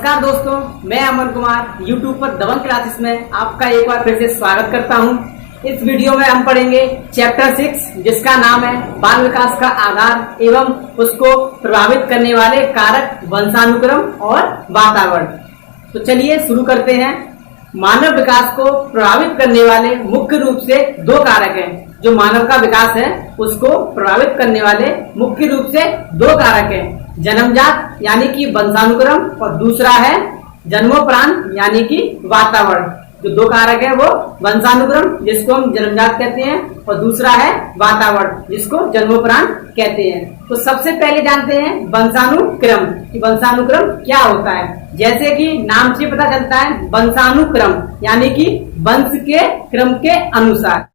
नमस्कार दोस्तों, मैं अमन कुमार यूट्यूब पर दबंग क्लासेस में आपका एक बार फिर से स्वागत करता हूं। इस वीडियो में हम पढ़ेंगे चैप्टर 6 जिसका नाम है बाल विकास का आधार एवं उसको प्रभावित करने वाले कारक वंशानुक्रम और वातावरण। तो चलिए शुरू करते हैं। मानव विकास को प्रभावित करने वाले मुख्य रूप से दो कारक हैं। जो मानव का विकास है उसको प्रभावित करने वाले मुख्य रूप से दो कारक हैं, जन्मजात यानी कि वंशानुक्रम और दूसरा है जन्मोपरांत यानी कि वातावरण। जो दो कारक है वो वंशानुक्रम जिसको हम जन्मजात कहते हैं और दूसरा है वातावरण जिसको जन्मोपरांत कहते हैं। तो सबसे पहले जानते हैं वंशानुक्रम कि वंशानुक्रम क्या होता है। जैसे कि नाम से पता चलता है वंशानुक्रम यानी कि वंश के क्रम के अनुसार,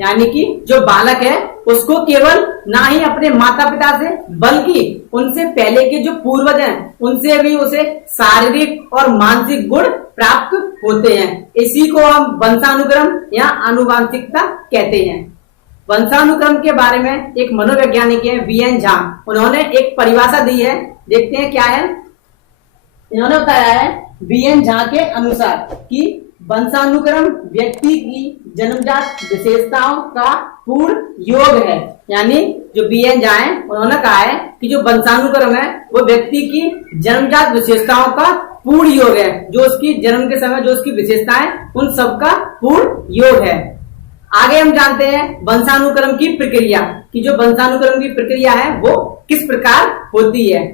यानी कि जो बालक है उसको केवल ना ही अपने माता पिता से बल्कि उनसे पहले के जो पूर्वज हैं उनसे भी उसे शारीरिक और मानसिक गुण प्राप्त होते हैं। इसी को हम वंशानुक्रम या आनुवांशिकता कहते हैं। वंशानुक्रम के बारे में एक मनोवैज्ञानिक है वीएन झा, उन्होंने एक परिभाषा दी है। देखते हैं क्या है। इन्होंने बताया है वीएन झा के अनुसार कि वंशानुक्रम व्यक्ति की जन्मजात विशेषताओं का पूर्ण योग है। यानी जो बीएन झा है उन्होंने कहा है कि जो वंशानुक्रम है वो व्यक्ति की जन्मजात विशेषताओं का पूर्ण योग है। जो उसकी जन्म के समय जो उसकी विशेषताएं उन सब का पूर्ण योग है। आगे हम जानते हैं वंशानुक्रम की प्रक्रिया कि जो वंशानुक्रम की प्रक्रिया है वो किस प्रकार होती है।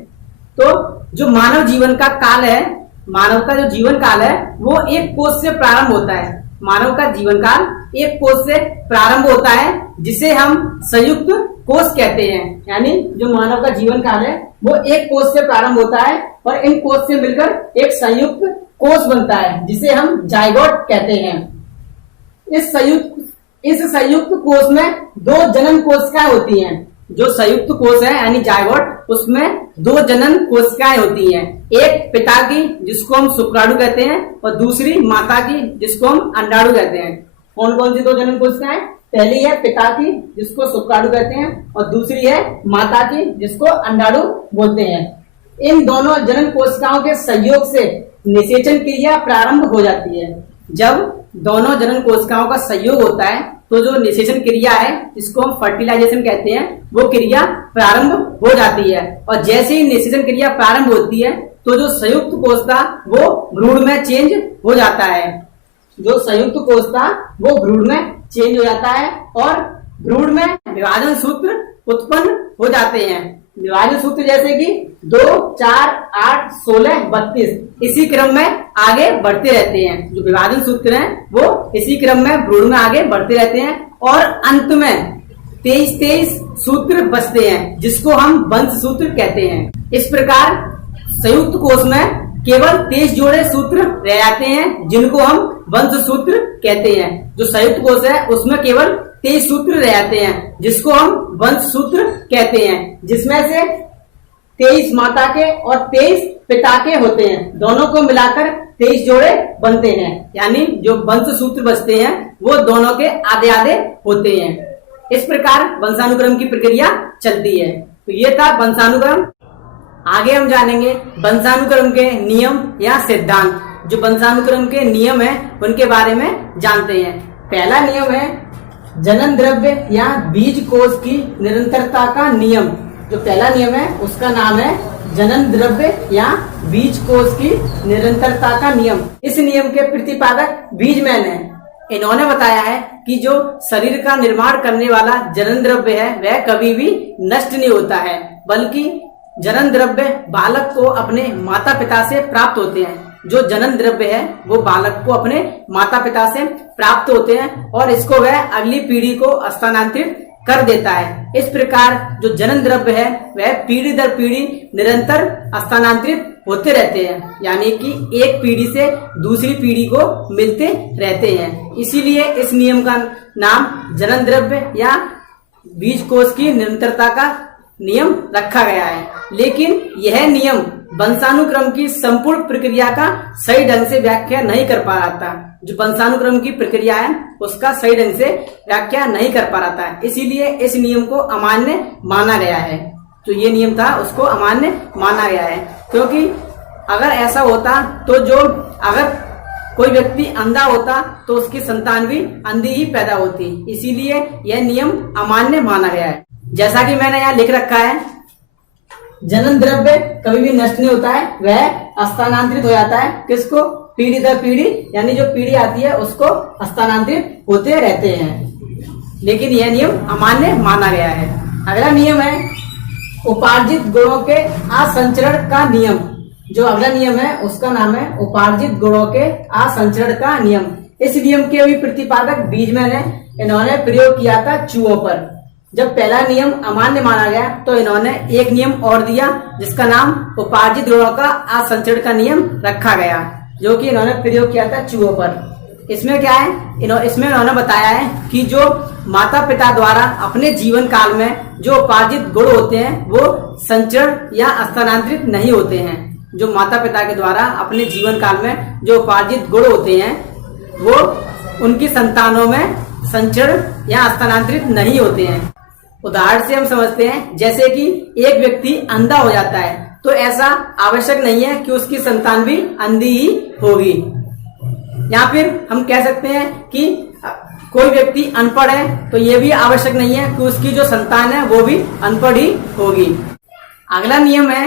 तो जो मानव जीवन का काल है, मानव का जो जीवन काल है वो एक कोष से प्रारंभ होता है। मानव का जीवन काल एक कोष से प्रारंभ होता है जिसे हम संयुक्त कोष कहते हैं। यानी जो मानव का जीवन काल है वो एक कोष से प्रारंभ होता है और इन कोष से मिलकर एक संयुक्त कोष बनता है जिसे हम जाइगोट कहते हैं। इस संयुक्त कोष में दो जनन कोशिकाएं होती हैं। जो संयुक्त कोष है यानी जाइगोट, उसमें दो जनन कोशिकाएं होती हैं। एक पिता की जिसको हम शुक्राणु कहते हैं और दूसरी माता की जिसको हम अंडाणु कहते हैं। कौन कौन सी दो जनन कोशिकाएं? पहली है पिता की जिसको शुक्राणु कहते हैं और दूसरी है माता की जिसको अंडाणु बोलते हैं। इन दोनों जनन कोशिकाओं के सहयोग से निषेचन क्रिया प्रारंभ हो जाती है। जब दोनों जनन कोशिकाओं का सहयोग होता है तो जो निषेचन क्रिया है जिसको हम फर्टिलाइजेशन कहते हैं वो क्रिया प्रारंभ हो जाती है। और जैसे ही निषेचन क्रिया प्रारंभ होती है तो जो संयुक्त कोष था वो भ्रूण में चेंज हो जाता है। जो संयुक्त कोष था वो भ्रूण में चेंज हो जाता है और भ्रूण में विभाजन सूत्र उत्पन्न हो जाते हैं। विभाजन सूत्र जैसे कि 2, 4, 8, 16, 32 इसी क्रम में आगे बढ़ते रहते हैं। जो विभाजन सूत्र हैं वो इसी क्रम में भ्रूण में आगे बढ़ते रहते हैं और अंत में 23 सूत्र बचते हैं जिसको हम वंश सूत्र कहते हैं। इस प्रकार संयुक्त कोष में केवल 23 जोड़े सूत्र रह जाते हैं जिनको हम वंश सूत्र कहते हैं। जो संयुक्त कोष है उसमें केवल 23 सूत्र रह जाते हैं जिसको हम वंश सूत्र कहते हैं, जिसमें से 23 माता के और 23 पिता के होते हैं। दोनों को मिलाकर 23 जोड़े बनते हैं। यानी जो वंश सूत्र बचते हैं वो दोनों के आधे आधे होते हैं। इस प्रकार वंशानुक्रम की प्रक्रिया चलती है। तो ये था वंशानुक्रम। आगे हम जानेंगे वंशानुक्रम के नियम या सिद्धांत। जो वंशानुक्रम के नियम है उनके बारे में जानते हैं। पहला नियम है जनन द्रव्य या बीज कोष की निरंतरता का नियम। जो पहला नियम है उसका नाम है जनन द्रव्य या बीज कोष की निरंतरता का नियम। इस नियम के प्रतिपादक बीजमैन है। इन्होंने बताया है कि जो शरीर का निर्माण करने वाला जनन द्रव्य है वह कभी भी नष्ट नहीं होता है, बल्कि जनन द्रव्य बालक को अपने माता पिता से प्राप्त होते हैं। जो जनन द्रव्य है वो बालक को अपने माता पिता से प्राप्त होते हैं और इसको वह अगली पीढ़ी को स्थानांतरित कर देता है। इस प्रकार जो जनन द्रव्य है वह पीढ़ी दर पीढ़ी निरंतर स्थानांतरित होते रहते हैं। यानी कि एक पीढ़ी से दूसरी पीढ़ी को मिलते रहते हैं। इसीलिए इस नियम का नाम जनन द्रव्य या बीज कोष की निरंतरता का नियम रखा गया है। लेकिन यह नियम वंशानुक्रम की संपूर्ण प्रक्रिया का सही ढंग से व्याख्या नहीं कर पा रहा था। जो वंशानुक्रम की प्रक्रिया है उसका सही ढंग से व्याख्या नहीं कर पा रहा था, इसीलिए इस नियम को अमान्य माना गया है। जो ये नियम था उसको अमान्य माना गया है, क्योंकि अगर ऐसा होता तो अगर कोई व्यक्ति अंधा होता तो उसकी संतान भी अंधी ही पैदा होती, इसीलिए यह नियम अमान्य माना गया है। जैसा कि मैंने यहाँ लिख रखा है, जन्म द्रव्य कभी भी नष्ट नहीं होता है, वह स्थानांतरित हो जाता है। किसको? पीढ़ी दर पीढ़ी, यानी जो पीढ़ी आती है उसको स्थानांतरित होते रहते हैं, लेकिन यह नियम अमान्य माना गया है। अगला नियम है उपार्जित गुणों के असंचरण का नियम। जो अगला नियम है उसका नाम है उपार्जित गुणों के असंचरण का नियम। इस नियम के भी प्रतिपादक बीजमैन ने इन्होंने प्रयोग किया था चूहों पर। जब पहला नियम अमान्य माना गया तो इन्होंने एक नियम और दिया जिसका नाम उपार्जित गुणों का असंचरण का नियम रखा गया, जो कि इन्होंने प्रयोग किया था चूहों पर। इसमें क्या है, इसमें इन्होंने बताया है कि जो माता पिता द्वारा अपने जीवन काल में जो उपार्जित गुण होते हैं वो संचरण या स्थानांतरित नहीं होते हैं। जो माता पिता के द्वारा अपने जीवन काल में जो उपार्जित गुण होते हैं वो उनकी संतानों में संचरण या स्थानांतरित नहीं होते हैं। उदाहरण से हम समझते हैं, जैसे कि एक व्यक्ति अंधा हो जाता है तो ऐसा आवश्यक नहीं है कि उसकी संतान भी अंधी ही होगी। या फिर हम कह सकते हैं कि कोई व्यक्ति अनपढ़ है तो ये भी आवश्यक नहीं है कि उसकी जो संतान है वो भी अनपढ़ ही होगी। अगला नियम है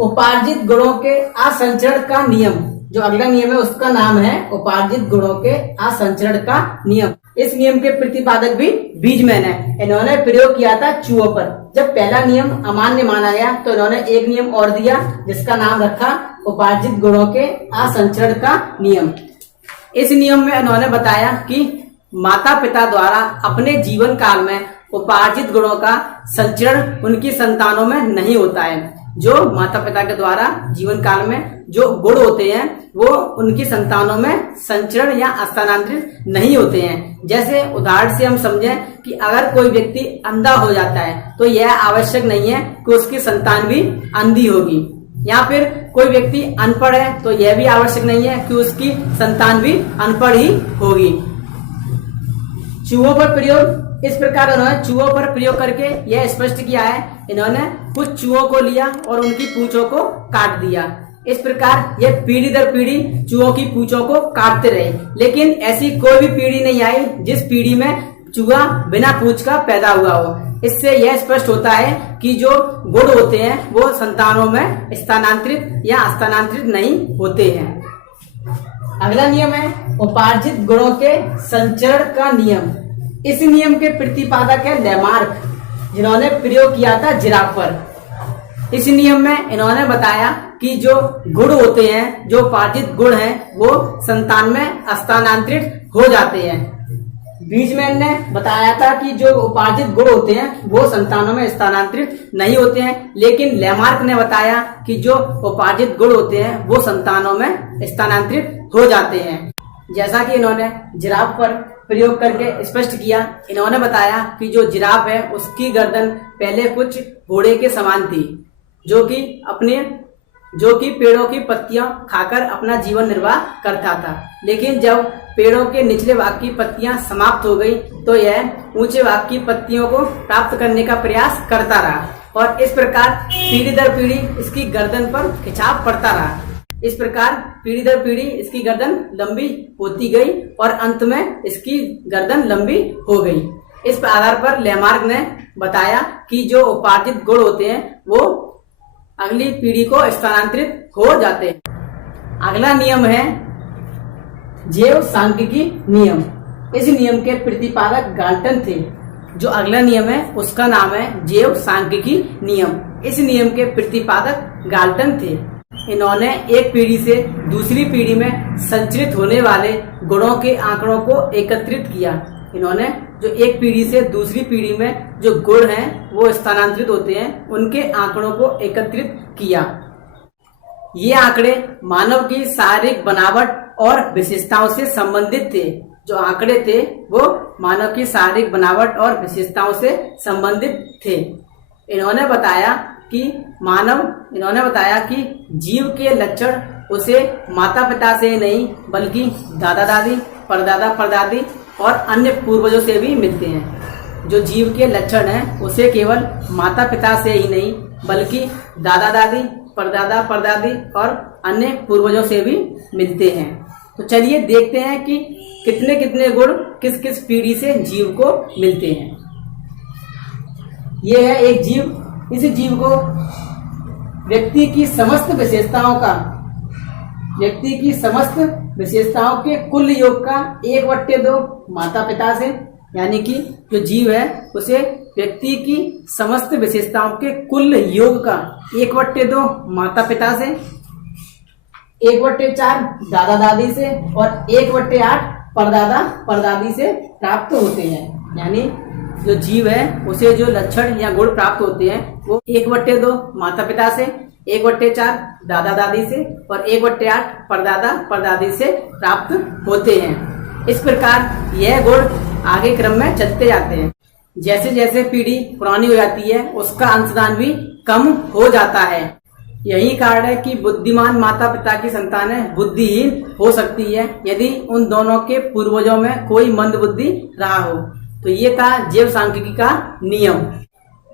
उपार्जित गुणों के असंचरण का नियम। जो अगला नियम है उसका नाम है उपार्जित गुणों के असंचरण का नियम। इस नियम के प्रतिपादक भी बीजमैन है, इन्होंने प्रयोग किया था चूहों पर। जब पहला नियम अमान्य माना गया तो इन्होंने एक नियम और दिया जिसका नाम रखा उपार्जित गुणों के असंचरण का नियम। इस नियम में इन्होंने बताया कि माता पिता द्वारा अपने जीवन काल में उपार्जित गुणों का संचरण उनकी संतानों में नहीं होता है। जो माता पिता के द्वारा जीवन काल में जो गुण होते हैं वो उनकी संतानों में संचरण या स्थानांतरित नहीं होते हैं। जैसे उदाहरण से हम समझें कि अगर कोई व्यक्ति अंधा हो जाता है तो यह आवश्यक नहीं है कि उसकी संतान भी अंधी होगी। या फिर कोई व्यक्ति अनपढ़ है तो यह भी आवश्यक नहीं है कि उसकी संतान भी अनपढ़ ही होगी। चूहों पर प्रयोग इस प्रकार उन्होंने चूहों पर प्रयोग करके यह स्पष्ट किया है। इन्होंने कुछ चूहों को लिया और उनकी पूंछों को काट दिया। इस प्रकार यह पीढ़ी दर पीढ़ी चूहों की पूंछों को काटते रहे, लेकिन ऐसी कोई भी पीढ़ी नहीं आई जिस पीढ़ी में चूहा बिना पूंछ का पैदा हुआ हो। इससे यह स्पष्ट होता है कि जो गुण होते हैं वो संतानों में स्थानांतरित या स्थानांतरित नहीं होते हैं। अगला नियम है उपार्जित गुणों के संचरण का नियम। इस नियम के प्रतिपादक है लैमार्क, जिन्होंने प्रयोग किया था जिराफ पर। इस नियम में इन्होंने बताया कि जो गुण होते हैं, जो उपार्जित गुण हैं, वो संतान में स्थानांतरित हो जाते हैं। बीजमैन ने बताया था कि जो उपार्जित गुण होते हैं वो संतानों में स्थानांतरित नहीं होते हैं, लेकिन लैमार्क ने बताया कि जो उपार्जित गुण होते हैं वो संतानों में स्थानांतरित हो जाते हैं। जैसा कि इन्होंने जिराफ पर प्रयोग करके स्पष्ट किया, इन्होंने बताया कि जो जिराफ है उसकी गर्दन पहले कुछ घोड़े के समान थी, जो कि पेड़ों की पत्तियां खाकर अपना जीवन निर्वाह करता था। लेकिन जब पेड़ों के निचले भाग की पत्तियां समाप्त हो गई तो यह ऊंचे भाग की पत्तियों को प्राप्त करने का प्रयास करता रहा और इस प्रकार पीढ़ी दर पीढ़ी इसकी गर्दन पर खिंचाव पड़ता रहा। इस प्रकार पीढ़ी दर पीढ़ी इसकी गर्दन लंबी होती गई और अंत में इसकी गर्दन लंबी हो गई। इस आधार पर लैमार्क ने बताया कि जो उपार्जित गुण होते हैं वो अगली पीढ़ी को स्थानांतरित हो जाते हैं। अगला नियम है जैव सांख्यिकी नियम। इस नियम के प्रतिपादक गाल्टन थे। जो अगला नियम है उसका नाम है जैव सांख्यिकी नियम। इस नियम के प्रतिपादक गाल्टन थे। इन्होंने एक पीढ़ी से दूसरी पीढ़ी में संचरित होने वाले गुणों के आंकड़ों को एकत्रित किया। इन्होंने जो एक पीढ़ी से दूसरी पीढ़ी में जो गुण हैं वो स्थानांतरित होते हैं उनके आंकड़ों को एकत्रित किया। ये आंकड़े मानव की शारीरिक बनावट और विशेषताओं से संबंधित थे। जो आंकड़े थे वो मानव की शारीरिक बनावट और विशेषताओं से संबंधित थे। इन्होंने बताया कि जीव के लक्षण उसे माता पिता से नहीं बल्कि दादा दादी, परदादा परदादी और अन्य पूर्वजों से भी मिलते हैं। जो जीव के लक्षण हैं उसे केवल माता पिता से ही नहीं बल्कि दादा दादी, परदादा परदादी और अन्य पूर्वजों से भी मिलते हैं। तो चलिए देखते हैं कि कितने कितने गुण किस किस पीढ़ी से जीव को मिलते हैं। ये है एक जीव। इस जीव को व्यक्ति की समस्त विशेषताओं के कुल योग का 1/2 माता पिता से, यानी कि जो जीव है उसे व्यक्ति की समस्त विशेषताओं के कुल योग का 1/2 माता पिता से, 1/4 दादा दादी से और 1/8 परदादा परदादी से प्राप्त होते हैं। यानी जो जीव है उसे जो लक्षण या गुण प्राप्त होते हैं वो 1/2 माता पिता से, 1/4 दादा दादी से और 1/8 परदादा परदादी से प्राप्त होते हैं। इस प्रकार यह गुण आगे क्रम में चलते जाते हैं। जैसे जैसे पीढ़ी पुरानी हो जाती है उसका अंशदान भी कम हो जाता है। यही कारण है कि बुद्धिमान माता पिता की संतानें बुद्धिहीन हो सकती है यदि उन दोनों के पूर्वजों में कोई मंद बुद्धि रहा हो। तो ये था जैव सांख्यिकी का नियम।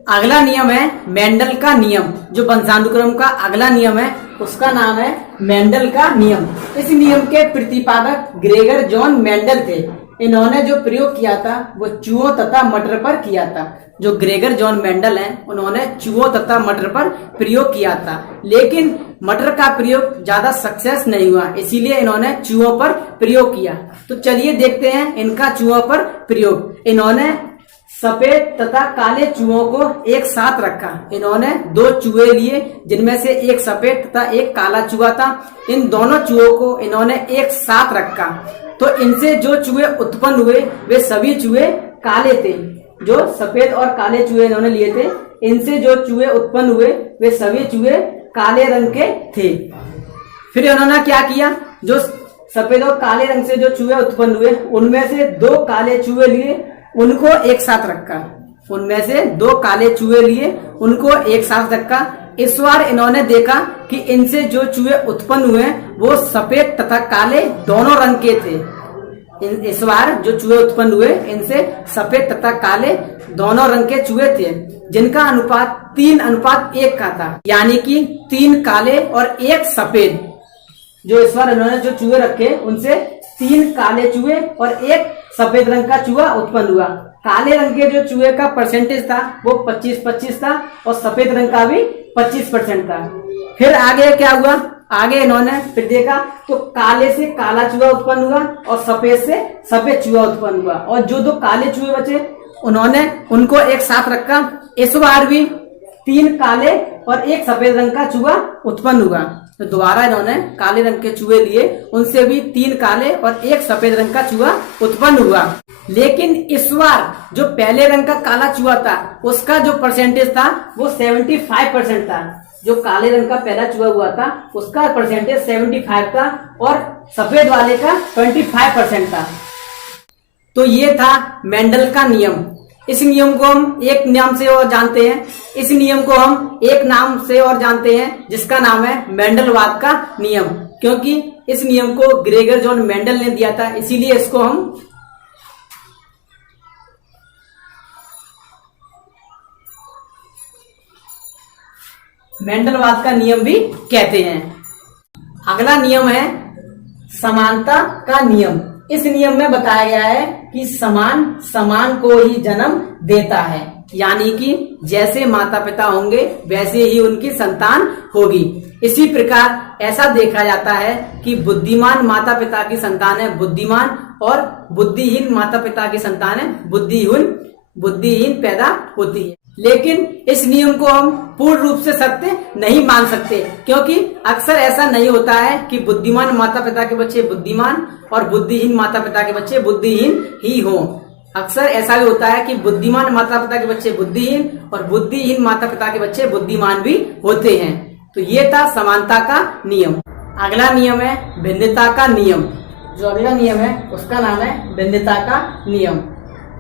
अगला नियम है मेंडल का नियम। जो वंशानुक्रम का अगला नियम है उसका नाम है मेंडल का नियम। इस नियम के प्रतिपादक ग्रेगर जॉन मेंडल थे। इन्होंने जो प्रयोग किया था वो चूहों तथा मटर पर किया था। जो ग्रेगर जॉन मेंडल हैं उन्होंने चूहों तथा मटर पर प्रयोग किया था, लेकिन मटर का प्रयोग ज्यादा सक्सेस नहीं हुआ, इसीलिए इन्होंने चूहों पर प्रयोग किया। तो चलिए देखते हैं इनका चूहों पर प्रयोग। इन्होंने सफेद तथा काले चूहों को एक साथ रखा। इन्होंने 2 चूहे लिए जिनमें से एक सफेद तथा एक काला चूहा था। इन दोनों चूहों को इन्होंने एक साथ रखा तो इनसे जो चूहे उत्पन्न हुए वे सभी चूहे काले थे। जो सफेद और काले चूहे इन्होंने लिए थे, इनसे जो चूहे उत्पन्न हुए वे सभी चूहे काले रंग के थे। फिर इन्होंने क्या किया, जो सफेद और काले रंग से जो चूहे उत्पन्न हुए उनमें से 2 काले चूहे लिए, उनको एक साथ रखा। उनमें से 2 काले चूहे लिए, उनको एक साथ रखा। इस बार इन्होंने देखा कि इनसे जो चूहे उत्पन्न हुए वो सफेद तथा काले दोनों रंग के थे। इस बार जो चूहे उत्पन्न हुए इनसे सफेद तथा काले दोनों रंग के चूहे थे, जिनका अनुपात 3:1 का था, यानी कि 3 काले और 1 सफेद। जो इस बार इन्होंने जो चूहे रखे उनसे 3 काले चूहे और 1 सफेद रंग का चूहा उत्पन्न हुआ। काले रंग के जो चूहे का परसेंटेज था वो 25-25 था और सफेद रंग का भी 25% था। फिर आगे क्या हुआ, आगे इन्होंने फिर देखा तो काले से काला चूहा उत्पन्न हुआ और सफेद से सफेद चूहा उत्पन्न हुआ, और जो 2 काले चूहे बचे उन्होंने उनको एक साथ रखा। इस बार भी 3 काले और 1 सफेद रंग का चूहा उत्पन्न हुआ। तो दोबारा इन्होंने काले रंग के चूहे लिए, उनसे भी 3 काले और 1 सफेद रंग का चूहा उत्पन्न हुआ। लेकिन इस बार जो पहले रंग का काला चूहा था उसका जो परसेंटेज था वो 75% था। जो काले रंग का पहला चूहा हुआ था उसका परसेंटेज 75 था और सफेद वाले का 25% था। तो ये था मेंडल का नियम। इस नियम को हम एक नाम से और जानते हैं, इस नियम को हम एक नाम से और जानते हैं जिसका नाम है मेंडलवाद का नियम, क्योंकि इस नियम को ग्रेगर जॉन मेंडल ने दिया था, इसीलिए इसको हम मेंडलवाद का नियम भी कहते हैं। अगला नियम है समानता का नियम। इस नियम में बताया गया है कि समान समान को ही जन्म देता है, यानी कि जैसे माता पिता होंगे वैसे ही उनकी संतान होगी। इसी प्रकार ऐसा देखा जाता है कि बुद्धिमान माता पिता की संतानें बुद्धिमान और बुद्धिहीन माता पिता की संतानें बुद्धिहीन पैदा होती है। लेकिन इस नियम को हम पूर्ण रूप से सत्य नहीं मान सकते, क्योंकि अक्सर ऐसा नहीं होता है कि बुद्धिमान माता पिता के बच्चे बुद्धिमान और बुद्धिहीन माता पिता के बच्चे बुद्धिहीन ही हों। अक्सर ऐसा भी होता है कि बुद्धिमान माता पिता के बच्चे बुद्धिहीन और बुद्धिहीन माता पिता के बच्चे बुद्धिमान भी होते हैं। तो ये था समानता का नियम। अगला नियम है भिन्नता का नियम। जो अगला नियम है उसका नाम है भिन्नता का नियम।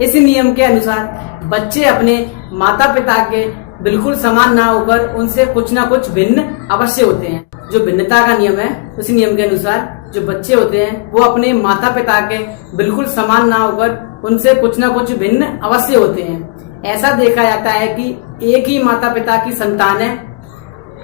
इस नियम के अनुसार बच्चे अपने माता पिता के बिल्कुल समान ना होकर उनसे कुछ ना कुछ भिन्न अवश्य होते हैं। जो भिन्नता का नियम है उस नियम के अनुसार जो बच्चे होते हैं वो अपने माता पिता के बिल्कुल समान ना होकर उनसे कुछ ना कुछ भिन्न अवश्य होते हैं। ऐसा देखा जाता है कि एक ही माता पिता की संतानें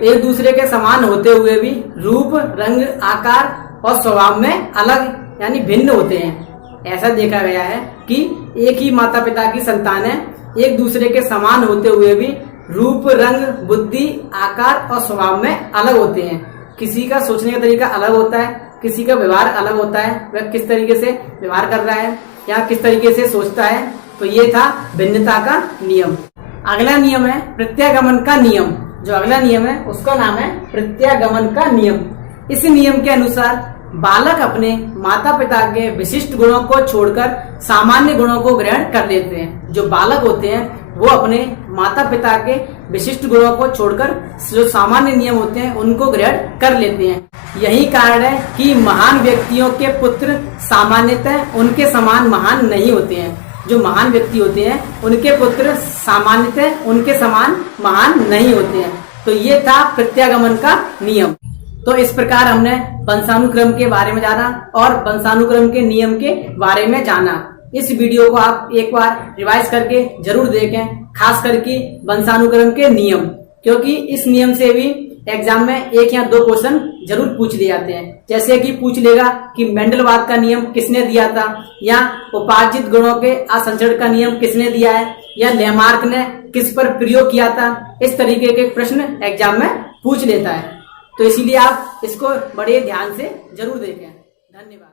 एक दूसरे के समान होते हुए भी रूप, रंग, आकार और स्वभाव में अलग यानी भिन्न होते हैं। ऐसा देखा गया है कि एक ही माता पिता की संतान है, एक दूसरे के समान होते हुए भी रूप, रंग, बुद्धि, आकार और स्वभाव में अलग होते हैं। किसी का सोचने का तरीका अलग होता है, किसी का व्यवहार अलग होता है, वह किस तरीके से व्यवहार कर रहा है या किस तरीके से सोचता है। तो ये था भिन्नता का नियम। अगला नियम है प्रत्यागमन का नियम। जो अगला नियम है उसका नाम है प्रत्यागमन का नियम। इस नियम के अनुसार बालक अपने माता पिता के विशिष्ट गुणों को छोड़कर सामान्य गुणों को ग्रहण कर लेते हैं। जो बालक होते हैं वो अपने माता पिता के विशिष्ट गुणों को छोड़कर जो सामान्य नियम होते हैं उनको ग्रहण कर लेते हैं। यही कारण है कि महान व्यक्तियों के पुत्र सामान्यतः उनके समान महान नहीं होते हैं। जो महान व्यक्ति होते हैं उनके पुत्र सामान्यतः उनके समान महान नहीं होते हैं। तो ये था प्रत्यागमन का नियम। तो इस प्रकार हमने वंशानुक्रम के बारे में जाना और वंशानुक्रम के नियम के बारे में जाना। इस वीडियो को आप एक बार रिवाइज करके जरूर देखें, खास करके वंशानुक्रम के नियम, क्योंकि इस नियम से भी एग्जाम में 1 या 2 क्वेश्चन जरूर पूछ लिए जाते हैं। जैसे कि पूछ लेगा कि मेंडलवाद का नियम किसने दिया था, या उपार्जित गुणों के असंचरण का नियम किसने दिया है, या लैमार्क ने किस पर प्रयोग किया था। इस तरीके के प्रश्न एग्जाम में पूछ लेता है। तो इसीलिए आप इसको बड़े ध्यान से जरूर देखें। धन्यवाद।